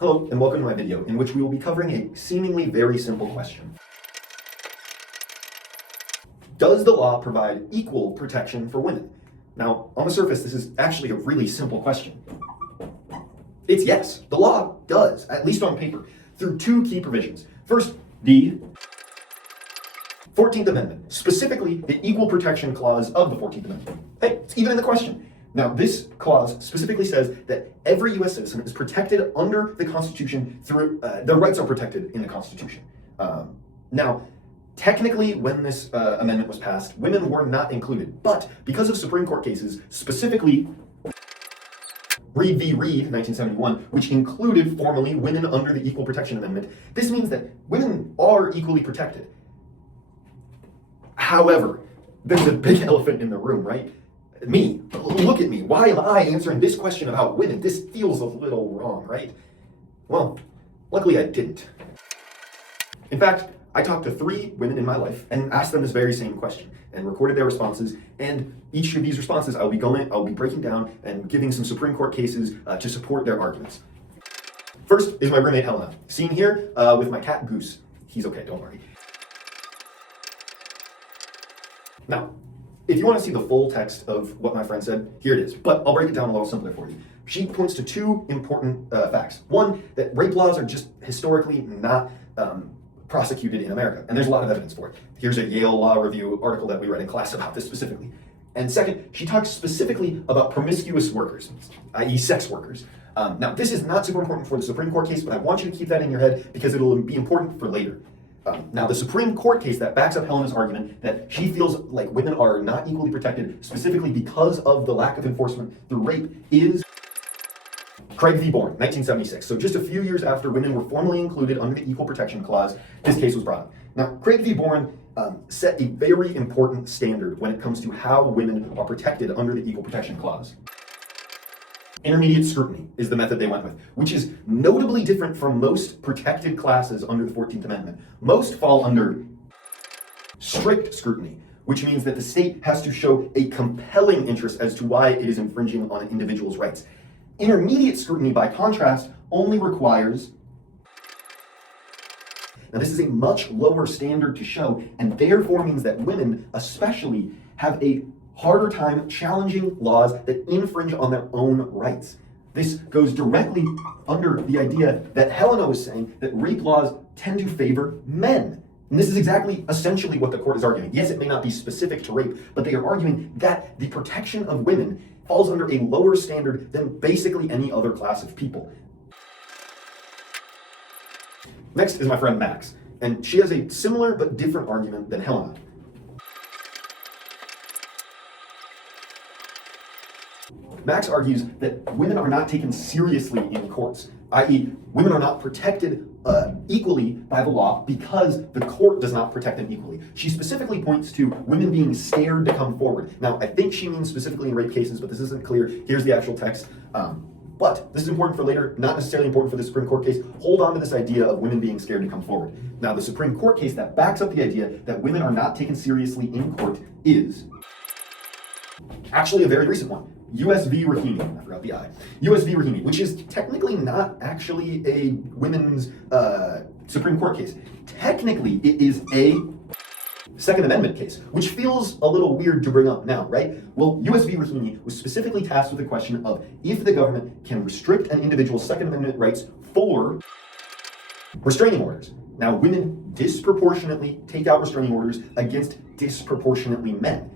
Hello, and welcome to my video, in which we will be covering a seemingly very simple question. Does the law provide equal protection for women? Now, on the surface, this is actually a really simple question. It's yes, the law does, at least on paper, through two key provisions. First, the 14th Amendment, specifically the Equal Protection Clause of the 14th Amendment. Hey, it's even in the question. Now, this clause specifically says that every U.S. citizen is protected under the Constitution through, their rights are protected in the Constitution. Now, technically, when this amendment was passed, women were not included, but because of Supreme Court cases, specifically Reed v. Reed, 1971, which included formally women under the Equal Protection Amendment, this means that women are equally protected. However, there's a big elephant in the room, right? Me. Look at me. Why am I answering this question about women? This feels a little wrong, right? Well, luckily I didn't. In fact, I talked to 3 women in my life and asked them this very same question and recorded their responses, and each of these responses I'll be breaking down and giving some Supreme Court cases to support their arguments. First is my roommate Helena, seen here with my cat Goose. He's okay, don't worry. Now, if you want to see the full text of what my friend said, here it is, but I'll break it down a little simpler for you. She points to 2 important facts. One, that rape laws are just historically not prosecuted in America, and there's a lot of evidence for it. Here's a Yale Law Review article that we read in class about this specifically. And second, she talks specifically about promiscuous workers, i.e. sex workers. Now, this is not super important for the Supreme Court case, but I want you to keep that in your head because it'll be important for later. Now, the Supreme Court case that backs up Helena's argument that she feels like women are not equally protected specifically because of the lack of enforcement through rape is Craig v. Bourne, 1976. So just a few years after women were formally included under the Equal Protection Clause, this case was brought up. Now, Craig v. Bourne set a very important standard when it comes to how women are protected under the Equal Protection Clause. Intermediate scrutiny is the method they went with, which is notably different from most protected classes under the 14th Amendment. Most fall under strict scrutiny, which means that the state has to show a compelling interest as to why it is infringing on an individual's rights. Intermediate scrutiny, by contrast, only requires... Now, this is a much lower standard to show, and therefore means that women, especially, have a harder time challenging laws that infringe on their own rights. This goes directly under the idea that Helena was saying that rape laws tend to favor men. And this is essentially what the court is arguing. Yes, it may not be specific to rape, but they are arguing that the protection of women falls under a lower standard than basically any other class of people. Next is my friend Max, and she has a similar but different argument than Helena. Max argues that women are not taken seriously in courts, i.e. women are not protected equally by the law because the court does not protect them equally. She specifically points to women being scared to come forward. Now, I think she means specifically in rape cases, but this isn't clear. Here's the actual text. But this is important for later, not necessarily important for the Supreme Court case. Hold on to this idea of women being scared to come forward. Now, the Supreme Court case that backs up the idea that women are not taken seriously in court is actually a very recent one. U.S. v. Rahimi, I forgot the I. U.S. v. Rahimi, which is technically not actually a women's Supreme Court case. Technically, it is a Second Amendment case, which feels a little weird to bring up now, right? Well, U.S. v. Rahimi was specifically tasked with the question of if the government can restrict an individual's Second Amendment rights for restraining orders. Now, women disproportionately take out restraining orders against disproportionately men.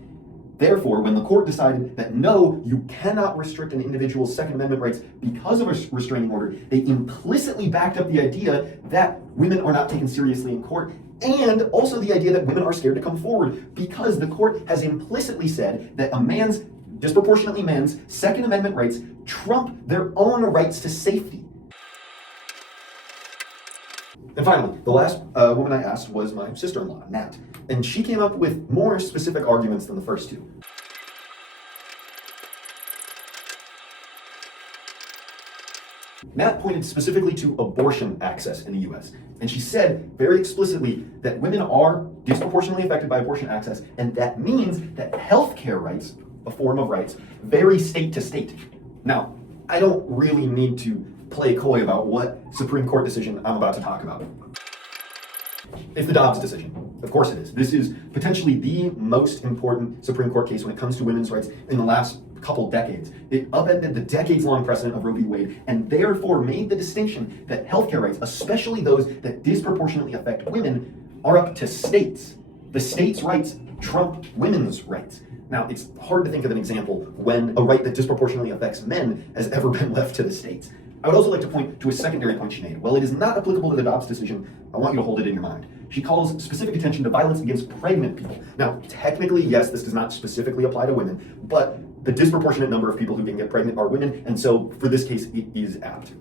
Therefore, when the court decided that no, you cannot restrict an individual's Second Amendment rights because of a restraining order, they implicitly backed up the idea that women are not taken seriously in court, and also the idea that women are scared to come forward because the court has implicitly said that disproportionately men's Second Amendment rights trump their own rights to safety. And finally, the last woman I asked was my sister-in-law, Nat, and she came up with more specific arguments than the first 2. Nat pointed specifically to abortion access in the U.S., and she said very explicitly that women are disproportionately affected by abortion access, and that means that healthcare rights, a form of rights, vary state to state. Now, I don't really need to play coy about what Supreme Court decision I'm about to talk about. It's the Dobbs decision. Of course it is. This is potentially the most important Supreme Court case when it comes to women's rights in the last couple decades. It upended the decades-long precedent of Roe v. Wade and therefore made the distinction that healthcare rights, especially those that disproportionately affect women, are up to states. The states' rights trump women's rights. Now, it's hard to think of an example when a right that disproportionately affects men has ever been left to the states. I would also like to point to a secondary point she made. While it is not applicable to the Dobbs decision, I want you to hold it in your mind. She calls specific attention to violence against pregnant people. Now, technically, yes, this does not specifically apply to women, but the disproportionate number of people who can get pregnant are women, and so for this case, it is apt.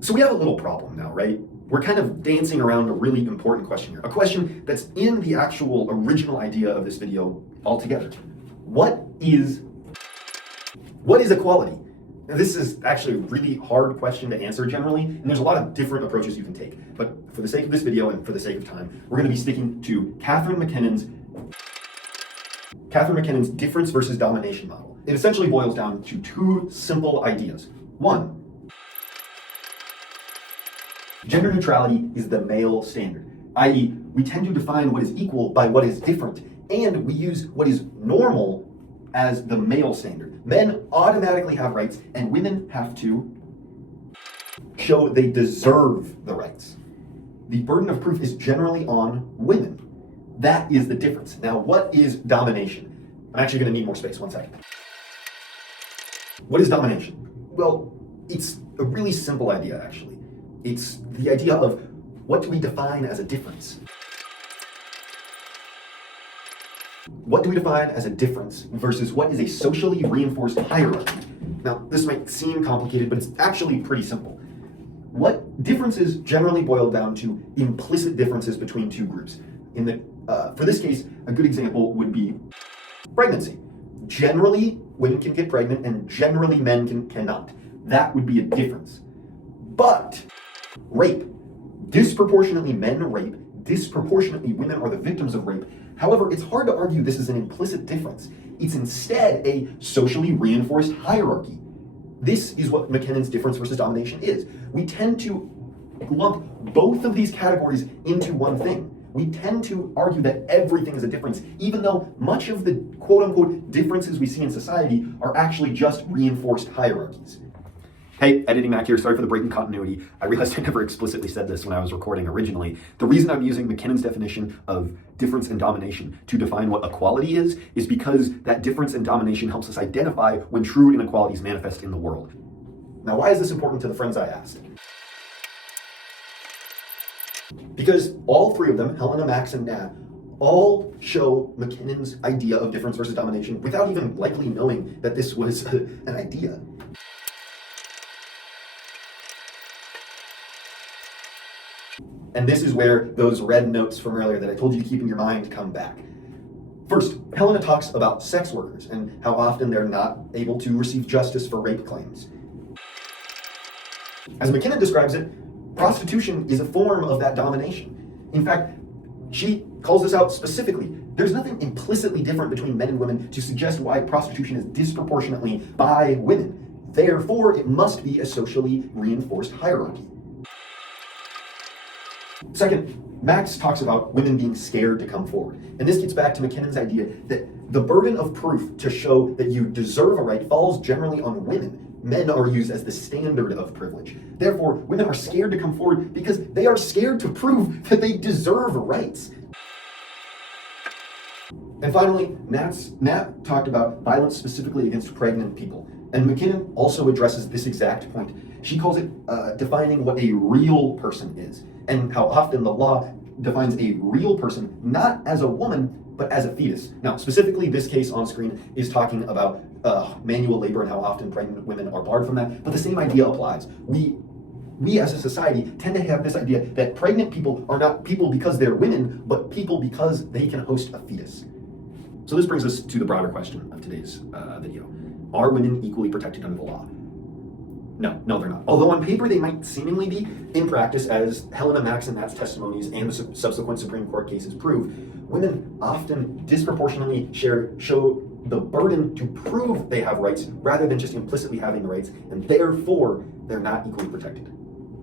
So we have a little problem now, right? We're kind of dancing around a really important question here, a question that's in the actual original idea of this video altogether. What is equality? Now, this is actually a really hard question to answer generally, and there's a lot of different approaches you can take. But for the sake of this video and for the sake of time, we're going to be sticking to Catherine McKinnon's difference versus domination model. It essentially boils down to two simple ideas. One, gender neutrality is the male standard, i.e., we tend to define what is equal by what is different, and we use what is normal as the male standard. Men automatically have rights, and women have to show they deserve the rights. The burden of proof is generally on women. That is the difference. Now, what is domination? I'm actually going to need more space. 1 second. What is domination? Well, it's a really simple idea, actually. It's the idea of what do we define as a difference? What do we define as a difference versus what is a socially reinforced hierarchy? Now, this might seem complicated, but it's actually pretty simple. What differences generally boil down to implicit differences between two groups. For this case, a good example would be pregnancy. Generally, women can get pregnant, and generally men cannot. That would be a difference. But rape, disproportionately men rape, disproportionately women are the victims of rape. However, it's hard to argue this is an implicit difference. It's instead a socially reinforced hierarchy. This is what McKinnon's difference versus domination is. We tend to lump both of these categories into one thing. We tend to argue that everything is a difference, even though much of the quote-unquote differences we see in society are actually just reinforced hierarchies. Hey, Editing Mac here. Sorry for the break in continuity. I realized I never explicitly said this when I was recording originally. The reason I'm using McKinnon's definition of difference and domination to define what equality is because that difference and domination helps us identify when true inequalities manifest in the world. Now, why is this important to the friends I asked? Because all three of them, Helena, Max, and Nat, all show McKinnon's idea of difference versus domination without even likely knowing that this was an idea. And this is where those red notes from earlier that I told you to keep in your mind come back. First, Helena talks about sex workers and how often they're not able to receive justice for rape claims. As McKinnon describes it, prostitution is a form of that domination. In fact, she calls this out specifically. There's nothing implicitly different between men and women to suggest why prostitution is disproportionately by women. Therefore, it must be a socially reinforced hierarchy. Second, Max talks about women being scared to come forward. And this gets back to McKinnon's idea that the burden of proof to show that you deserve a right falls generally on women. Men are used as the standard of privilege. Therefore, women are scared to come forward because they are scared to prove that they deserve rights. And finally, Nat talked about violence specifically against pregnant people. And McKinnon also addresses this exact point. She calls it defining what a real person is, and how often the law defines a real person not as a woman, but as a fetus. Now, specifically, this case on screen is talking about manual labor and how often pregnant women are barred from that, but the same idea applies. We as a society tend to have this idea that pregnant people are not people because they're women, but people because they can host a fetus. So this brings us to the broader question of today's video. Are women equally protected under the law? No, they're not. Although on paper they might seemingly be, in practice, as Helena, Max, and Nat's testimonies and the subsequent Supreme Court cases prove, women often disproportionately show the burden to prove they have rights rather than just implicitly having the rights, and therefore they're not equally protected.